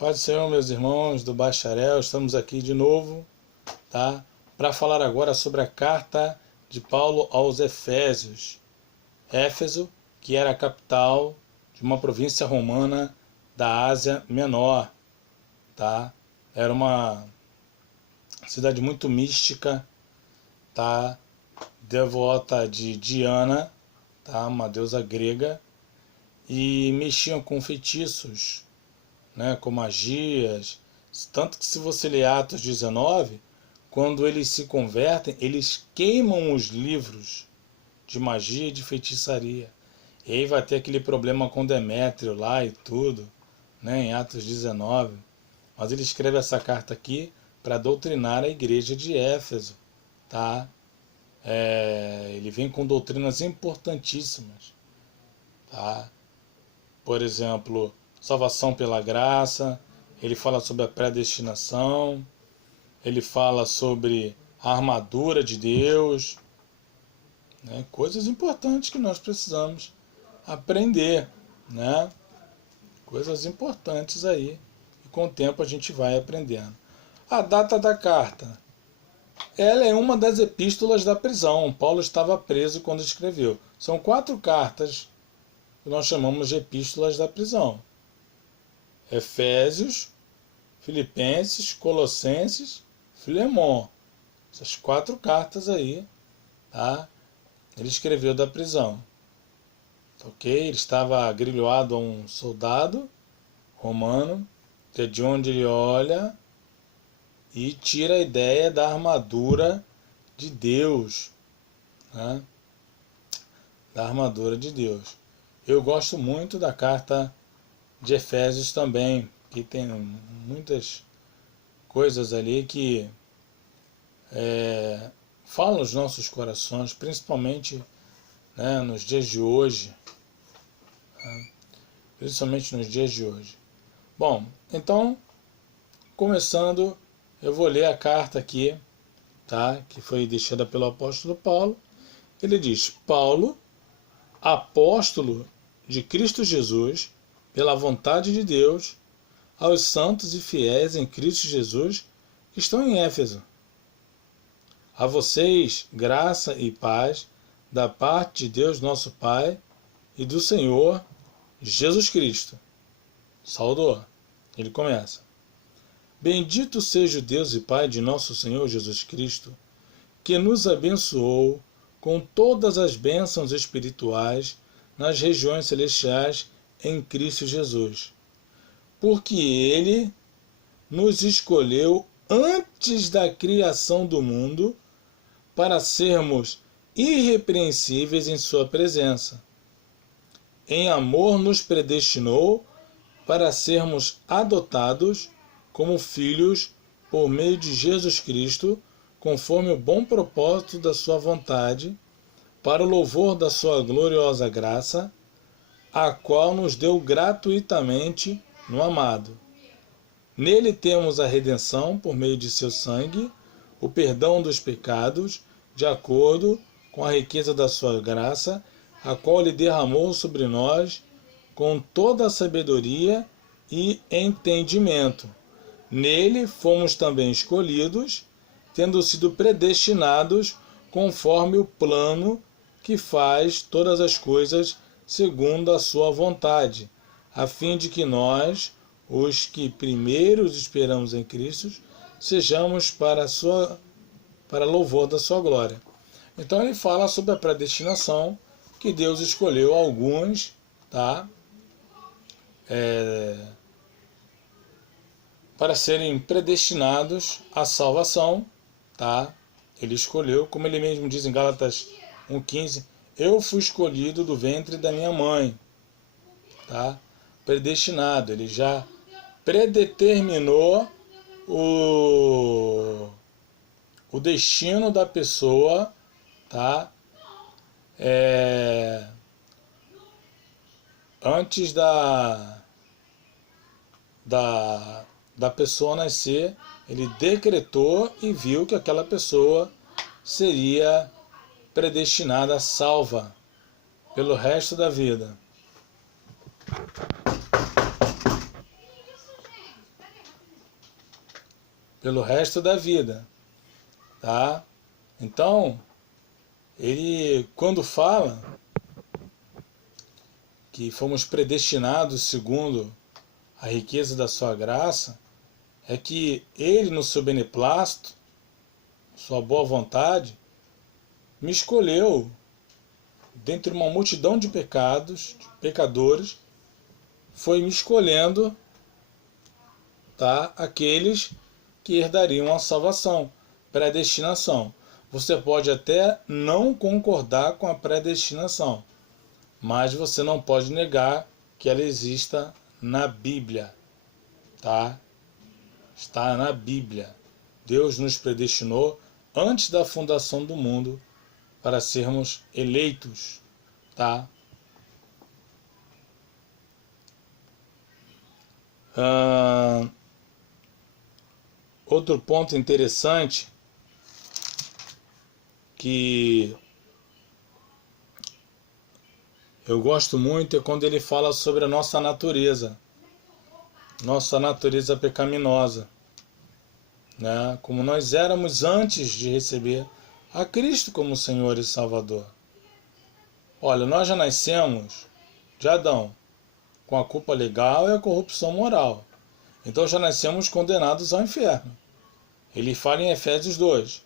Paz do Senhor, meus irmãos do Bacharel, estamos aqui de novo, tá? Para falar agora sobre a carta de Paulo aos Efésios. Éfeso, que era a capital de uma província romana da Ásia Menor, tá? Era uma cidade muito mística, tá? Devota de Diana, tá? Uma deusa grega, e mexiam com feitiços, né, com magias, tanto que se você ler Atos 19, quando eles se convertem, eles queimam os livros de magia e de feitiçaria. E aí vai ter aquele problema com Demétrio lá e tudo, né, em Atos 19. Mas ele escreve essa carta aqui para doutrinar a igreja de Éfeso, tá? Ele vem com doutrinas importantíssimas, tá? Por exemplo, salvação pela graça, ele fala sobre a predestinação, ele fala sobre a armadura de Deus, né? Coisas importantes que nós precisamos aprender, né? Coisas importantes aí, e com o tempo a gente vai aprendendo. A data da carta, ela é uma das epístolas da prisão. Paulo estava preso quando escreveu. São 4 cartas que nós chamamos de epístolas da prisão. Efésios, Filipenses, Colossenses, Filemon. Essas 4 cartas aí, tá? Ele escreveu da prisão. Ok? Ele estava agrilhoado a um soldado romano, que é de onde ele olha e tira a ideia da armadura de Deus, né? Da armadura de Deus. Eu gosto muito da carta de Efésios também, que tem muitas coisas ali que falam os nossos corações, principalmente, né, nos dias de hoje. Né? Principalmente nos dias de hoje. Bom, então, começando, eu vou ler a carta aqui, tá, que foi deixada pelo apóstolo Paulo. Ele diz: Paulo, apóstolo de Cristo Jesus, pela vontade de Deus, aos santos e fiéis em Cristo Jesus que estão em Éfeso. A vocês, graça e paz da parte de Deus nosso Pai e do Senhor Jesus Cristo. Saudou. Ele começa: Bendito seja o Deus e Pai de nosso Senhor Jesus Cristo, que nos abençoou com todas as bênçãos espirituais nas regiões celestiais em Cristo Jesus. Porque Ele nos escolheu antes da criação do mundo para sermos irrepreensíveis em Sua presença. Em amor nos predestinou para sermos adotados como filhos por meio de Jesus Cristo, conforme o bom propósito da Sua vontade, para o louvor da Sua gloriosa graça, a qual nos deu gratuitamente no amado. Nele temos a redenção por meio de seu sangue, o perdão dos pecados, de acordo com a riqueza da sua graça, a qual ele derramou sobre nós com toda a sabedoria e entendimento. Nele fomos também escolhidos, tendo sido predestinados conforme o plano que faz todas as coisas segundo a sua vontade, a fim de que nós, os que primeiros esperamos em Cristo, sejamos para louvor da sua glória. Então ele fala sobre a predestinação, que Deus escolheu alguns, tá? Para serem predestinados à salvação, tá? Ele escolheu, como ele mesmo diz em Gálatas 1,15, eu fui escolhido do ventre da minha mãe, tá? Predestinado, ele já predeterminou o destino da pessoa, tá? Antes da pessoa nascer, ele decretou e viu que aquela pessoa seria predestinada, salva pelo resto da vida. pelo resto da vida, tá? Então, ele, quando fala que fomos predestinados segundo a riqueza da sua graça, é que ele, no seu beneplácito, sua boa vontade, me escolheu dentre uma multidão de pecados, de pecadores, foi me escolhendo, tá, aqueles que herdariam a salvação, predestinação. Você pode até não concordar com a predestinação, mas você não pode negar que ela exista na Bíblia, tá? Está na Bíblia. Deus nos predestinou antes da fundação do mundo para sermos eleitos, tá? Outro ponto interessante que eu gosto muito é quando ele fala sobre a nossa natureza pecaminosa, né? Como nós éramos antes de receber a Cristo como Senhor e Salvador. Olha, nós já nascemos de Adão com a culpa legal e a corrupção moral. Então já nascemos condenados ao inferno. Ele fala em Efésios 2.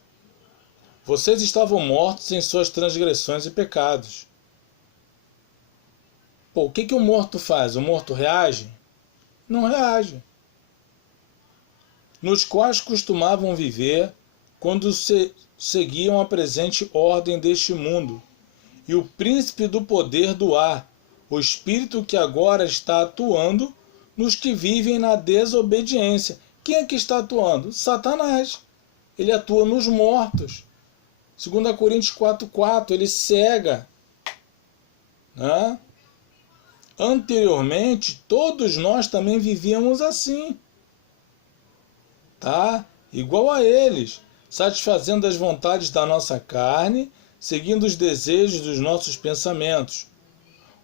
Vocês estavam mortos em suas transgressões e pecados. Pô, o que o morto faz? O morto reage? Não reage. Nos quais costumavam viver quando seguiam a presente ordem deste mundo, e o príncipe do poder do ar, o espírito que agora está atuando nos que vivem na desobediência. Quem é que está atuando? Satanás. Ele atua nos mortos. 2 Coríntios 4,4, ele cega, né? Anteriormente, todos nós também vivíamos assim, tá? Igual a eles, satisfazendo as vontades da nossa carne, seguindo os desejos dos nossos pensamentos.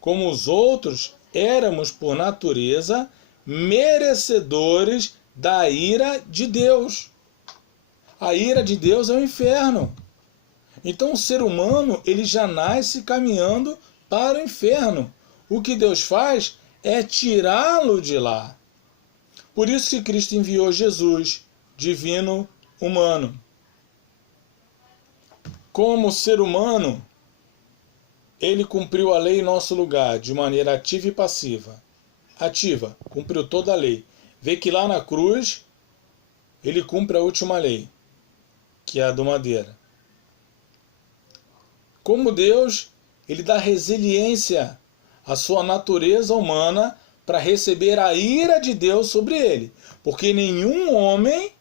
Como os outros, éramos, por natureza, merecedores da ira de Deus. A ira de Deus é o inferno. Então o ser humano, ele já nasce caminhando para o inferno. O que Deus faz é tirá-lo de lá. Por isso que Cristo enviou Jesus, divino humano. Como ser humano, ele cumpriu a lei em nosso lugar, de maneira ativa e passiva. Ativa, cumpriu toda a lei. Vê que lá na cruz, ele cumpre a última lei, que é a do madeira. Como Deus, ele dá resiliência à sua natureza humana para receber a ira de Deus sobre ele. Porque nenhum homem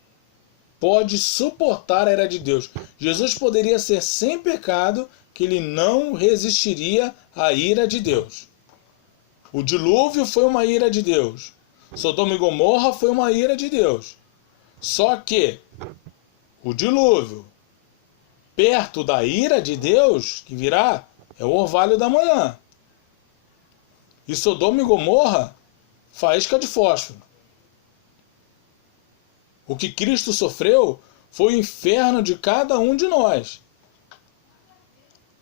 pode suportar a ira de Deus. Jesus poderia ser sem pecado, que ele não resistiria à ira de Deus. O dilúvio foi uma ira de Deus. Sodoma e Gomorra foi uma ira de Deus. Só que o dilúvio, perto da ira de Deus que virá, é o orvalho da manhã. E Sodoma e Gomorra, faísca de fósforo. O que Cristo sofreu foi o inferno de cada um de nós.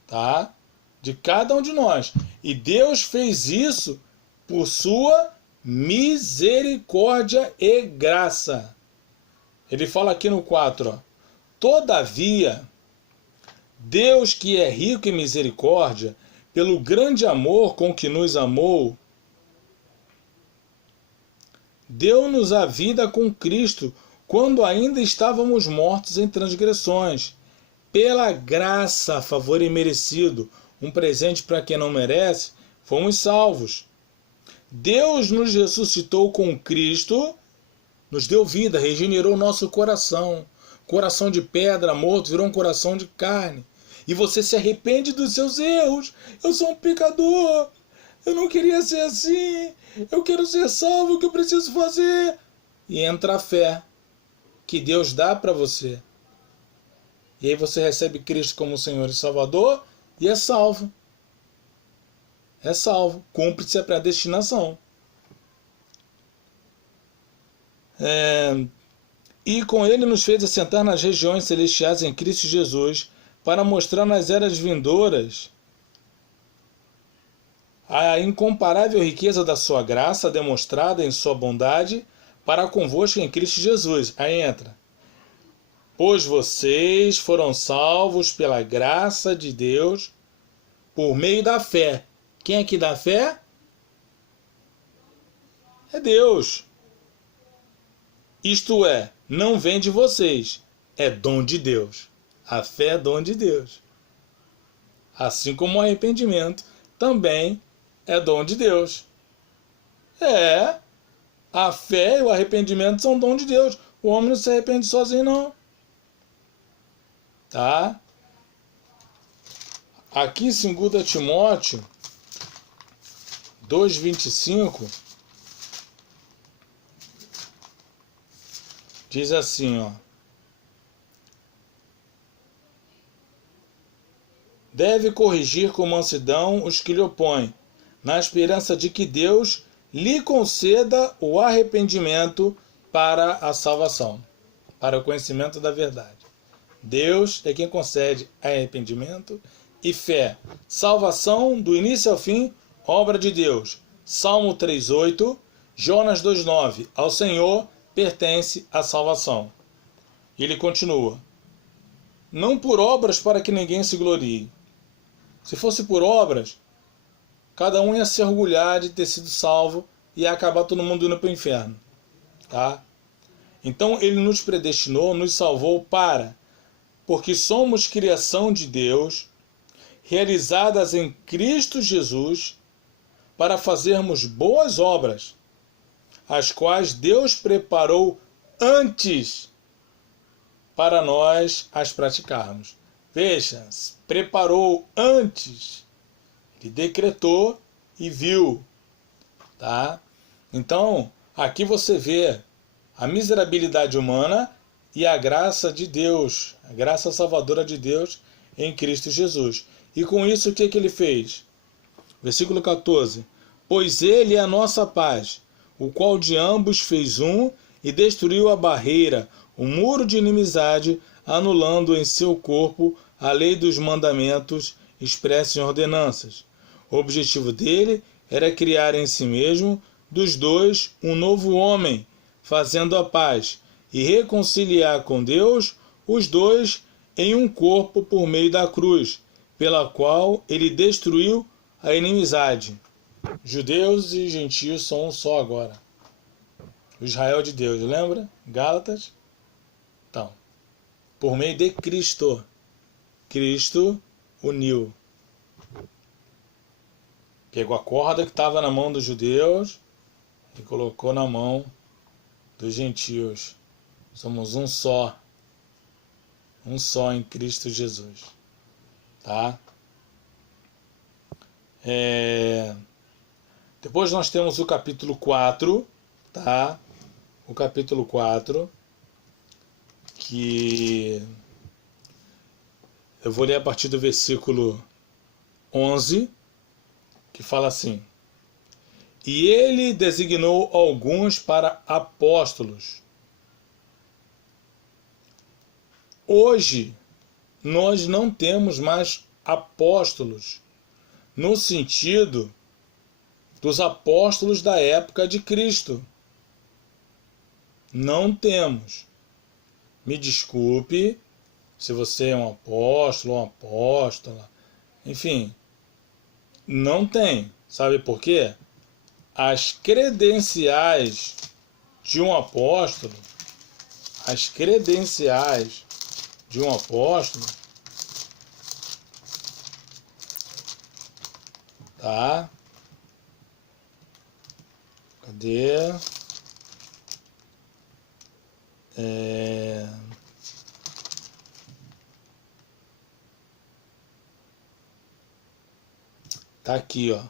Tá? De cada um de nós. E Deus fez isso por sua misericórdia e graça. Ele fala aqui no 4, ó. Todavia, Deus que é rico em misericórdia, pelo grande amor com que nos amou, deu-nos a vida com Cristo, quando ainda estávamos mortos em transgressões. Pela graça, favor imerecido, um presente para quem não merece, fomos salvos. Deus nos ressuscitou com Cristo, nos deu vida, regenerou nosso coração. Coração de pedra, morto, virou um coração de carne. E você se arrepende dos seus erros. Eu sou um pecador. Eu não queria ser assim. Eu quero ser salvo. O que eu preciso fazer? E entra a fé que Deus dá para você. E aí você recebe Cristo como Senhor e Salvador e é salvo. É salvo. Cumpre-se a predestinação. E com ele nos fez assentar nas regiões celestiais em Cristo Jesus, para mostrar nas eras vindouras a incomparável riqueza da sua graça demonstrada em sua bondade para convosco em Cristo Jesus. Aí entra. Pois vocês foram salvos pela graça de Deus por meio da fé. Quem é que dá fé? É Deus. Isto é, não vem de vocês, é dom de Deus. A fé é dom de Deus. Assim como o arrependimento também é dom de Deus. A fé e o arrependimento são dom de Deus. O homem não se arrepende sozinho, não. Tá? Aqui em 2 Timóteo 2,25 diz assim, ó. Deve corrigir com mansidão os que lhe opõem, na esperança de que Deus lhe conceda o arrependimento para a salvação, para o conhecimento da verdade. Deus é quem concede arrependimento e fé. Salvação do início ao fim, obra de Deus. Salmo 3,8, Jonas 2,9. Ao Senhor pertence a salvação. E ele continua. Não por obras para que ninguém se glorie. Se fosse por obras, cada um ia se orgulhar de ter sido salvo e ia acabar todo mundo indo para o inferno. Tá? Então ele nos predestinou, nos salvou porque somos criação de Deus, realizadas em Cristo Jesus, para fazermos boas obras, as quais Deus preparou antes para nós as praticarmos. Veja, preparou antes. Ele decretou e viu. Tá? Então, aqui você vê a miserabilidade humana e a graça de Deus, a graça salvadora de Deus em Cristo Jesus. E com isso, o que ele fez? Versículo 14. Pois ele é a nossa paz, o qual de ambos fez um e destruiu a barreira, o muro de inimizade, anulando em seu corpo a lei dos mandamentos expressa em ordenanças. O objetivo dele era criar em si mesmo, dos dois, um novo homem, fazendo a paz, e reconciliar com Deus os dois em um corpo por meio da cruz, pela qual ele destruiu a inimizade. Judeus e gentios são um só agora. O Israel de Deus, lembra? Gálatas? Então, por meio de Cristo. Cristo uniu. Pegou a corda que estava na mão dos judeus e colocou na mão dos gentios. Somos um só em Cristo Jesus. Tá? Depois nós temos o capítulo 4, tá? O capítulo 4, que eu vou ler a partir do versículo 11, que fala assim: E ele designou alguns para apóstolos. Hoje, nós não temos mais apóstolos, no sentido dos apóstolos da época de Cristo. Não temos. Me desculpe se você é um apóstolo ou uma apóstola. Enfim, não tem. Sabe por quê? As credenciais de um apóstolo, tá? Cadê? Tá aqui, ó.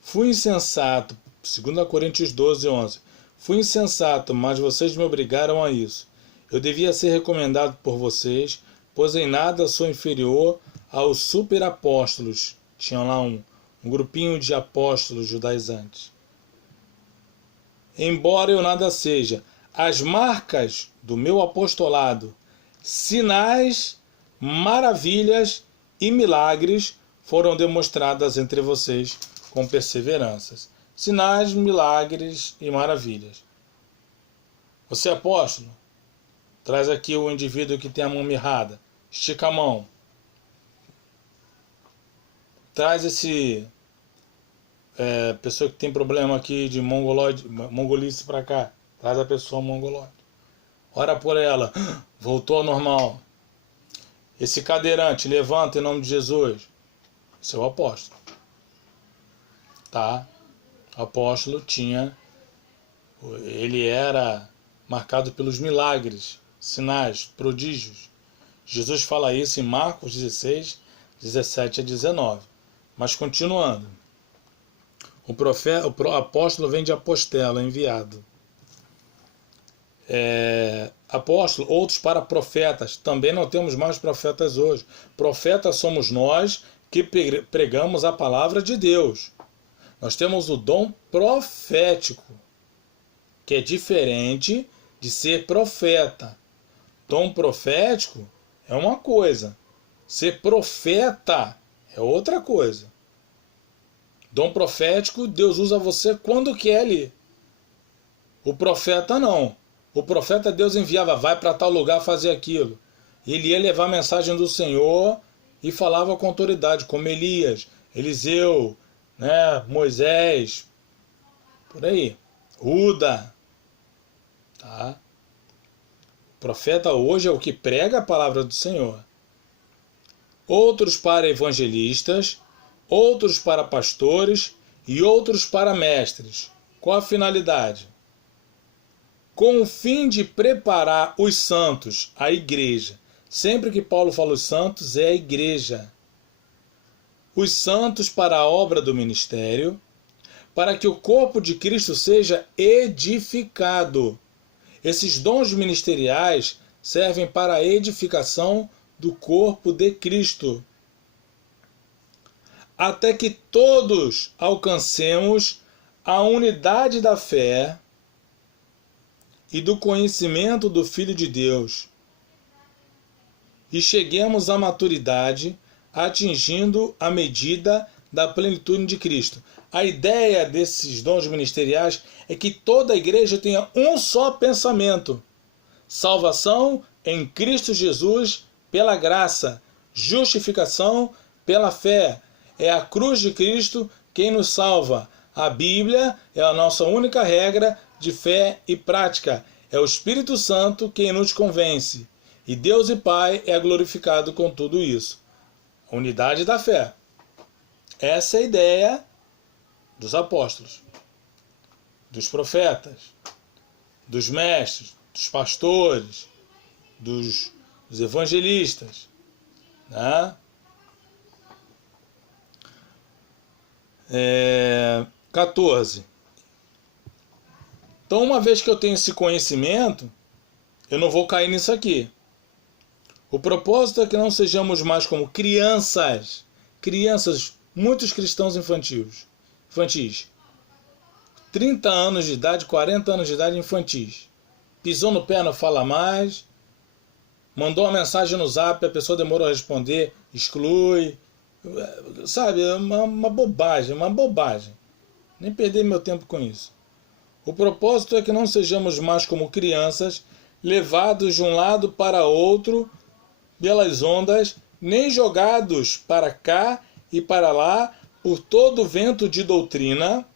Fui insensato, 2 Coríntios 12, 11. Fui insensato, mas vocês me obrigaram a isso. Eu devia ser recomendado por vocês, pois em nada sou inferior aos superapóstolos. Tinha lá um grupinho de apóstolos judaizantes. Embora eu nada seja, as marcas do meu apostolado, sinais, maravilhas e milagres foram demonstradas entre vocês com perseveranças. Sinais, milagres e maravilhas. Você é apóstolo? Traz aqui o indivíduo que tem a mão mirrada. Estica a mão. Traz esse pessoa que tem problema aqui de mongolice para cá. Traz a pessoa mongoloide. Ora por ela. Voltou ao normal. Esse cadeirante, levanta em nome de Jesus. Esse é o apóstolo. Tá? O apóstolo ele era marcado pelos milagres, sinais, prodígios. Jesus fala isso em Marcos 16, 17 a 19. Mas continuando. O apóstolo vem de apostelo, enviado. Apóstolo, outros para profetas. Também não temos mais profetas hoje. Profetas somos nós que pregamos a palavra de Deus. Nós temos o dom profético, que é diferente de ser profeta. Dom profético é uma coisa. Ser profeta é outra coisa. Dom profético, Deus usa você quando quer ali. O profeta não. O profeta Deus enviava, vai para tal lugar fazer aquilo. Ele ia levar a mensagem do Senhor e falava com autoridade, como Elias, Eliseu, Moisés, por aí. Uda. Tá? O profeta hoje é o que prega a palavra do Senhor. Outros para evangelistas, outros para pastores e outros para mestres. Qual a finalidade? Com o fim de preparar os santos, a igreja. Sempre que Paulo fala os santos, é a igreja. Os santos para a obra do ministério, para que o corpo de Cristo seja edificado. Esses dons ministeriais servem para a edificação do corpo de Cristo, até que todos alcancemos a unidade da fé e do conhecimento do Filho de Deus, e cheguemos à maturidade, atingindo a medida da plenitude de Cristo. A ideia desses dons ministeriais é que toda a igreja tenha um só pensamento: salvação em Cristo Jesus pela graça, justificação pela fé. É a cruz de Cristo quem nos salva. A Bíblia é a nossa única regra de fé e prática. É o Espírito Santo quem nos convence. E Deus e Pai é glorificado com tudo isso. A unidade da fé. Essa é a ideia dos apóstolos, dos profetas, dos mestres, dos pastores, dos evangelistas. Né? 14. Então, uma vez que eu tenho esse conhecimento, eu não vou cair nisso aqui. O propósito é que não sejamos mais como crianças. Crianças, muitos cristãos infantis. 30 anos de idade, 40 anos de idade, infantis. Pisou no pé, não fala mais. Mandou uma mensagem no zap, a pessoa demorou a responder, exclui. Sabe, é uma bobagem. Nem perder meu tempo com isso. O propósito é que não sejamos mais como crianças, levados de um lado para outro pelas ondas, nem jogados para cá e para lá por todo o vento de doutrina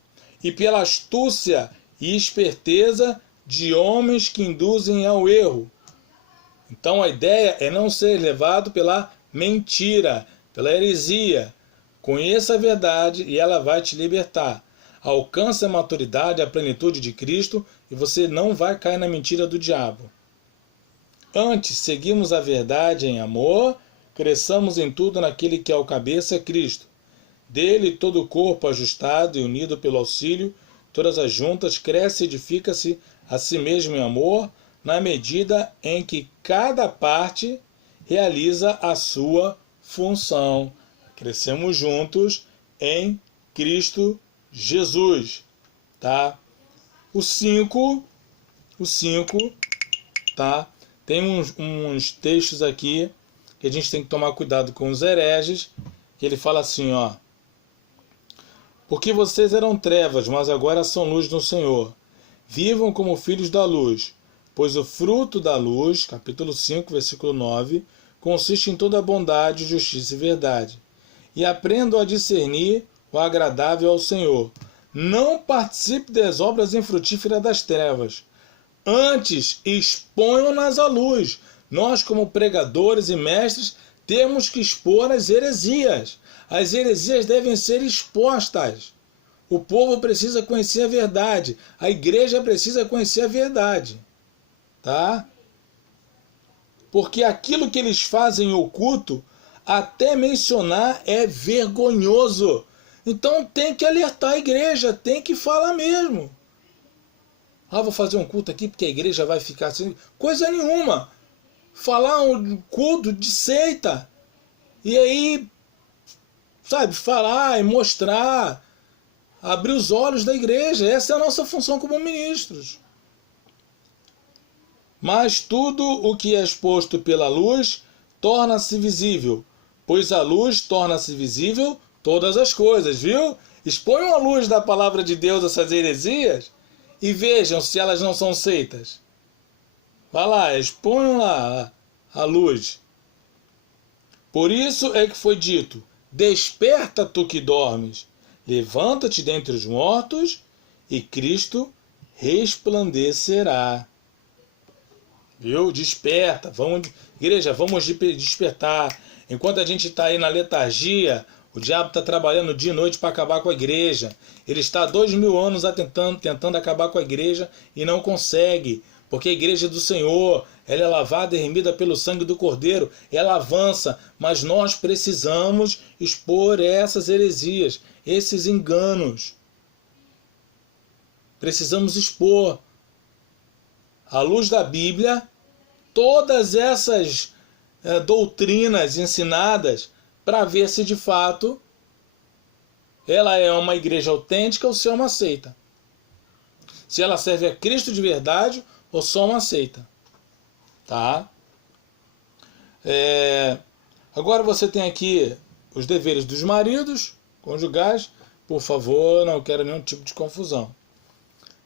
e pela astúcia e esperteza de homens que induzem ao erro. Então a ideia é não ser levado pela mentira, pela heresia. Conheça a verdade e ela vai te libertar. Alcance a maturidade, a plenitude de Cristo e você não vai cair na mentira do diabo. Antes, seguimos a verdade em amor, cresçamos em tudo naquele que é o cabeça, Cristo. Dele todo o corpo ajustado e unido pelo auxílio, todas as juntas, cresce e edifica-se a si mesmo em amor, na medida em que cada parte realiza a sua função. Crescemos juntos em Cristo Jesus. Tá? O 5, o 5, tá? Tem uns textos aqui que a gente tem que tomar cuidado com os hereges, que ele fala assim, ó: porque vocês eram trevas, mas agora são luz no Senhor. Vivam como filhos da luz, pois o fruto da luz, capítulo 5, versículo 9, consiste em toda bondade, justiça e verdade. E aprendam a discernir o agradável ao Senhor. Não participe das obras infrutíferas das trevas. Antes, exponham-nas à luz. Nós, como pregadores e mestres, temos que expor as heresias. As heresias devem ser expostas. O povo precisa conhecer a verdade. A igreja precisa conhecer a verdade. Tá? Porque aquilo que eles fazem oculto, até mencionar, é vergonhoso. Então tem que alertar a igreja, tem que falar mesmo. Ah, vou fazer um culto aqui porque a igreja vai ficar assim. Coisa nenhuma. Falar um culto de seita. E aí, sabe, falar e mostrar, abrir os olhos da igreja. Essa é a nossa função como ministros. Mas tudo o que é exposto pela luz torna-se visível, pois a luz torna-se visível todas as coisas, viu? Exponham a luz da palavra de Deus essas heresias e vejam se elas não são seitas. Vá lá, exponham lá a luz. Por isso é que foi dito: desperta tu que dormes, levanta-te dentre os mortos e Cristo resplandecerá. Viu? Desperta. Vamos, igreja, vamos despertar. Enquanto a gente está aí na letargia, o diabo está trabalhando dia e noite para acabar com a igreja. Ele está há 2000 anos tentando acabar com a igreja e não consegue. Porque a igreja é do Senhor, ela é lavada e remida pelo sangue do Cordeiro, ela avança. Mas nós precisamos expor essas heresias, esses enganos. Precisamos expor, à luz da Bíblia, todas essas doutrinas ensinadas para ver se de fato ela é uma igreja autêntica ou se é uma seita. Se ela serve a Cristo de verdade ou só uma seita. Tá? Agora você tem aqui os deveres dos maridos conjugais. Por favor, não quero nenhum tipo de confusão.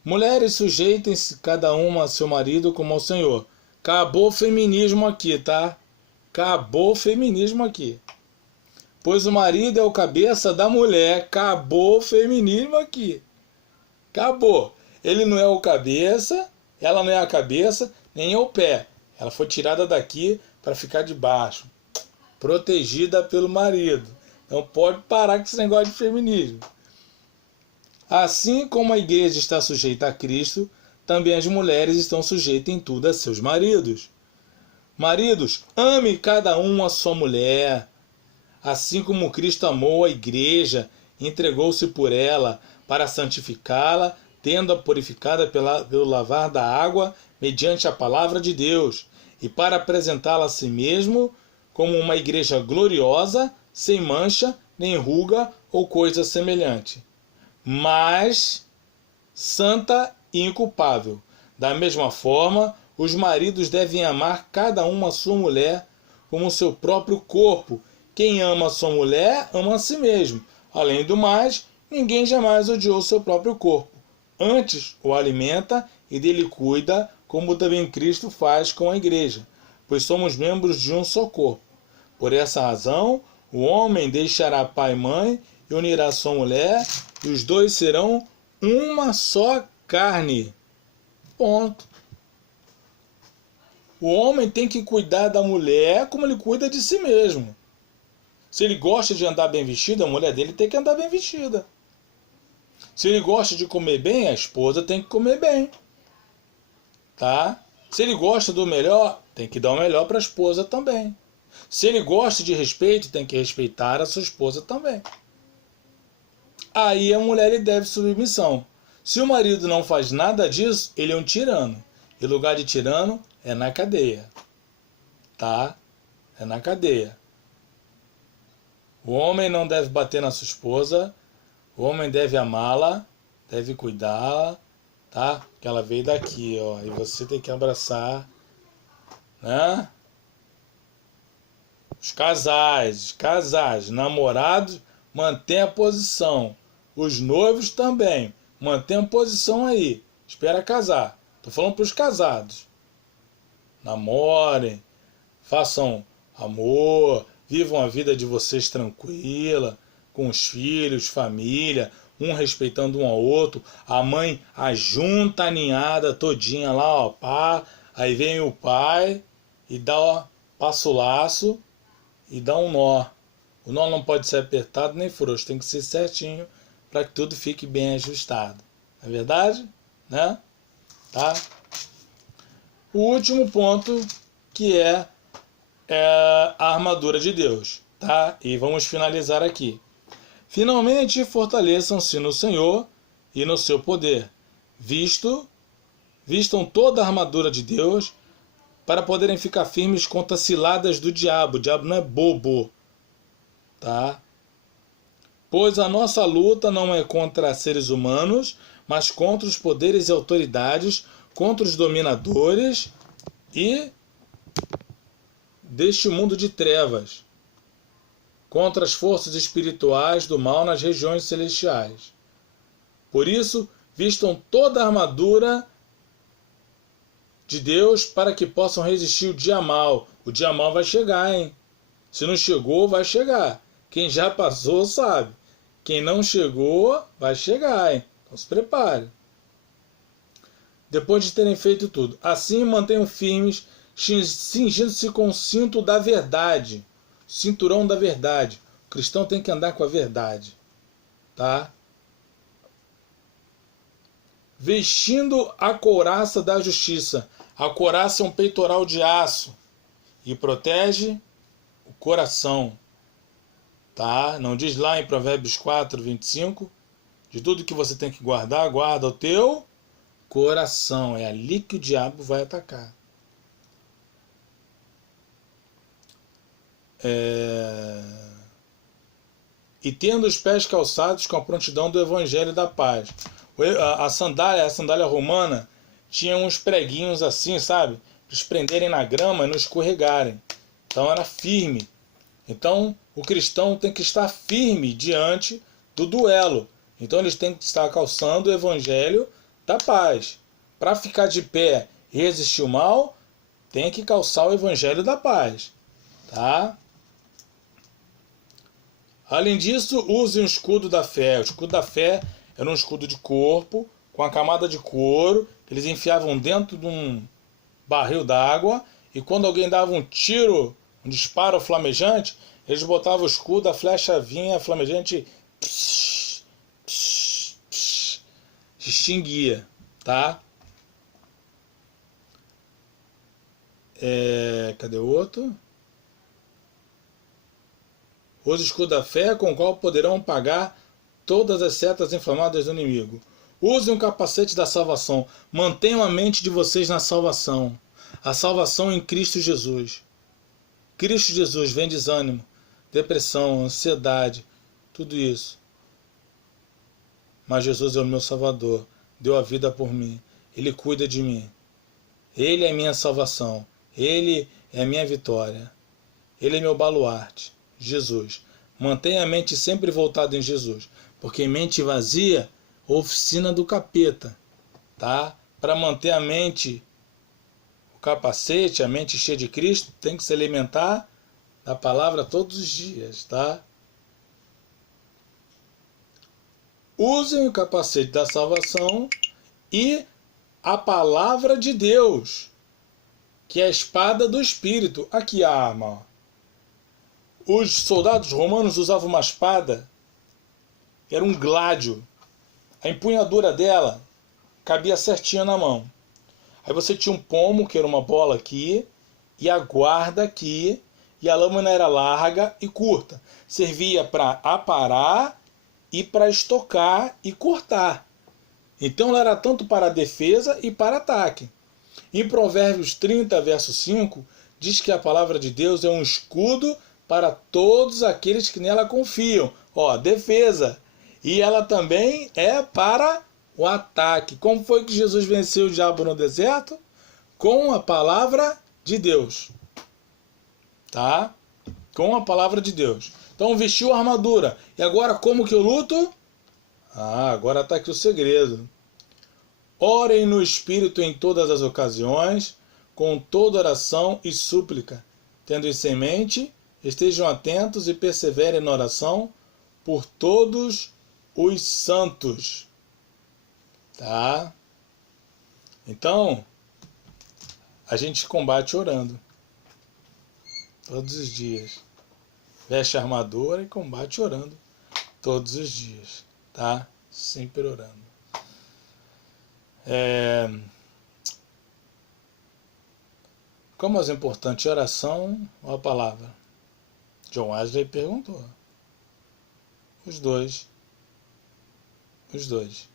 Mulheres, sujeitem-se cada uma a seu marido como ao Senhor. Acabou o feminismo aqui, tá? Acabou o feminismo aqui. Pois o marido é o cabeça da mulher. Acabou o feminismo aqui. Acabou. Ele não é o cabeça, ela não é a cabeça, nem é o pé. Ela foi tirada daqui para ficar debaixo. Protegida pelo marido. Não pode parar com esse negócio de feminismo. Assim como a igreja está sujeita a Cristo, também as mulheres estão sujeitas em tudo a seus maridos. Maridos, ame cada um a sua mulher, assim como Cristo amou a igreja e entregou-se por ela para santificá-la, tendo-a purificada pelo lavar da água mediante a palavra de Deus, e para apresentá-la a si mesmo como uma igreja gloriosa, sem mancha, nem ruga ou coisa semelhante, mas santa e inculpável. Da mesma forma, os maridos devem amar cada um a sua mulher como o seu próprio corpo. Quem ama a sua mulher, ama a si mesmo. Além do mais, ninguém jamais odiou seu próprio corpo. Antes, o alimenta e dele cuida, como também Cristo faz com a igreja, pois somos membros de um só corpo. Por essa razão, o homem deixará pai e mãe e unirá sua mulher, e os dois serão uma só carne. Ponto. O homem tem que cuidar da mulher como ele cuida de si mesmo. Se ele gosta de andar bem vestido, a mulher dele tem que andar bem vestida. Se ele gosta de comer bem, a esposa tem que comer bem. Tá? Se ele gosta do melhor, tem que dar o melhor para a esposa também. Se ele gosta de respeito, tem que respeitar a sua esposa também. Aí a mulher lhe deve submissão. Se o marido não faz nada disso, ele é um tirano. E lugar de tirano é na cadeia. Tá? É na cadeia. O homem não deve bater na sua esposa. O homem deve amá-la, deve cuidá-la, tá? Que ela veio daqui, ó, e você tem que abraçar, né? Os casais, namorados, mantém a posição. Os noivos também, mantém a posição aí. Espera casar. Tô falando para os casados. Namorem, façam amor, vivam a vida de vocês tranquila, com os filhos, família, um respeitando um ao outro. A mãe ajunta a ninhada todinha lá, ó, pá. Aí vem o pai e dá, ó, passa o laço e dá um nó. O nó não pode ser apertado nem frouxo, tem que ser certinho para que tudo fique bem ajustado. Não é verdade? Né? Tá? O último ponto, que é a armadura de Deus. Tá? E vamos finalizar aqui. Finalmente, fortaleçam-se no Senhor e no seu poder. Vistam toda a armadura de Deus para poderem ficar firmes contra as ciladas do diabo. O diabo não é bobo. Tá? Pois a nossa luta não é contra seres humanos, mas contra os poderes e autoridades, contra os dominadores e deste mundo de trevas, contra as forças espirituais do mal nas regiões celestiais. Por isso, vistam toda a armadura de Deus para que possam resistir o dia mal. O dia mal vai chegar, hein? Se não chegou, vai chegar. Quem já passou sabe. Quem não chegou, vai chegar, hein? Então se prepare. Depois de terem feito tudo, assim mantenham firmes, cingindo-se com o cinto da verdade. Cinturão da verdade. O cristão tem que andar com a verdade. Tá? Vestindo a couraça da justiça. A couraça é um peitoral de aço e protege o coração. Tá? Não diz lá em Provérbios 4, 25, de tudo que você tem que guardar, guarda o teu coração. É ali que o diabo vai atacar. E tendo os pés calçados com a prontidão do evangelho da paz. A sandália romana tinha uns preguinhos assim, sabe? Para eles prenderem na grama e não escorregarem. Então era firme. Então o cristão tem que estar firme diante do duelo. Então eles têm que estar calçando o evangelho da paz. Para ficar de pé e resistir o mal, tem que calçar o evangelho da paz. Tá? Além disso, use um escudo da fé. O escudo da fé era um escudo de corpo, com a camada de couro, que eles enfiavam dentro de um barril d'água, e quando alguém dava um tiro, um disparo flamejante, eles botavam o escudo, a flecha vinha flamejante, extinguia, tá? Cadê o outro? Use o escudo da fé, com o qual poderão apagar todas as setas inflamadas do inimigo. Usem um capacete da salvação. Mantenham a mente de vocês na salvação. A salvação em Cristo Jesus. Cristo Jesus vem desânimo, depressão, ansiedade, tudo isso. Mas Jesus é o meu Salvador. Deu a vida por mim. Ele cuida de mim. Ele é minha salvação. Ele é minha vitória. Ele é meu baluarte. Jesus. Mantenha a mente sempre voltada em Jesus. Porque mente vazia, oficina do capeta. Tá? Para manter a mente, o capacete, a mente cheia de Cristo, tem que se alimentar da palavra todos os dias. Tá? Usem o capacete da salvação e a palavra de Deus, que é a espada do Espírito. Aqui a arma, ó. Os soldados romanos usavam uma espada, era um gládio. A empunhadura dela cabia certinho na mão. Aí você tinha um pomo, que era uma bola aqui, e a guarda aqui, e a lâmina era larga e curta. Servia para aparar e para estocar e cortar. Então ela era tanto para defesa e para ataque. Em Provérbios 30, verso 5, diz que a palavra de Deus é um escudo para todos aqueles que nela confiam. Ó, defesa. E ela também é para o ataque. Como foi que Jesus venceu o diabo no deserto? Com a palavra de Deus. Tá? Com a palavra de Deus. Então vestiu a armadura. E agora como que eu luto? Agora está aqui o segredo. Orem no Espírito em todas as ocasiões, com toda oração e súplica. Tendo isso em mente, estejam atentos e perseverem na oração por todos os santos. Tá? Então, a gente combate orando. Todos os dias. Veste a armadura e combate orando. Todos os dias. Tá? Sempre orando. Qual é mais importante, oração ou a palavra? John Wesley perguntou. Os dois. Os dois.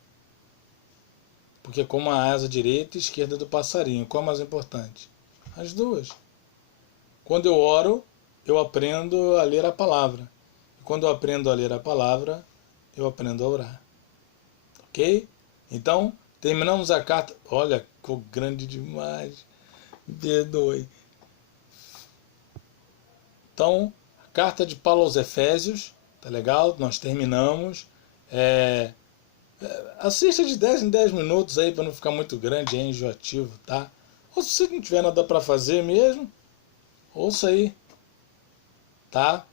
Porque como a asa direita e esquerda do passarinho, qual é mais importante? As duas. Quando eu oro, eu aprendo a ler a palavra. E quando eu aprendo a ler a palavra, eu aprendo a orar. Ok? Então, terminamos a carta. Olha, ficou grande demais. Me perdoe. Então, a carta de Paulo aos Efésios. Tá legal? Nós terminamos. Assista de 10 em 10 minutos aí para não ficar muito grande e enjoativo, tá? Ou se você não tiver nada para fazer mesmo, ouça aí, tá?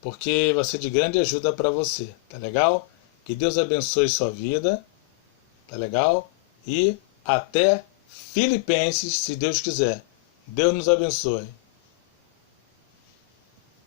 Porque vai ser de grande ajuda para você, tá legal? Que Deus abençoe sua vida, tá legal? E até Filipenses, se Deus quiser. Deus nos abençoe.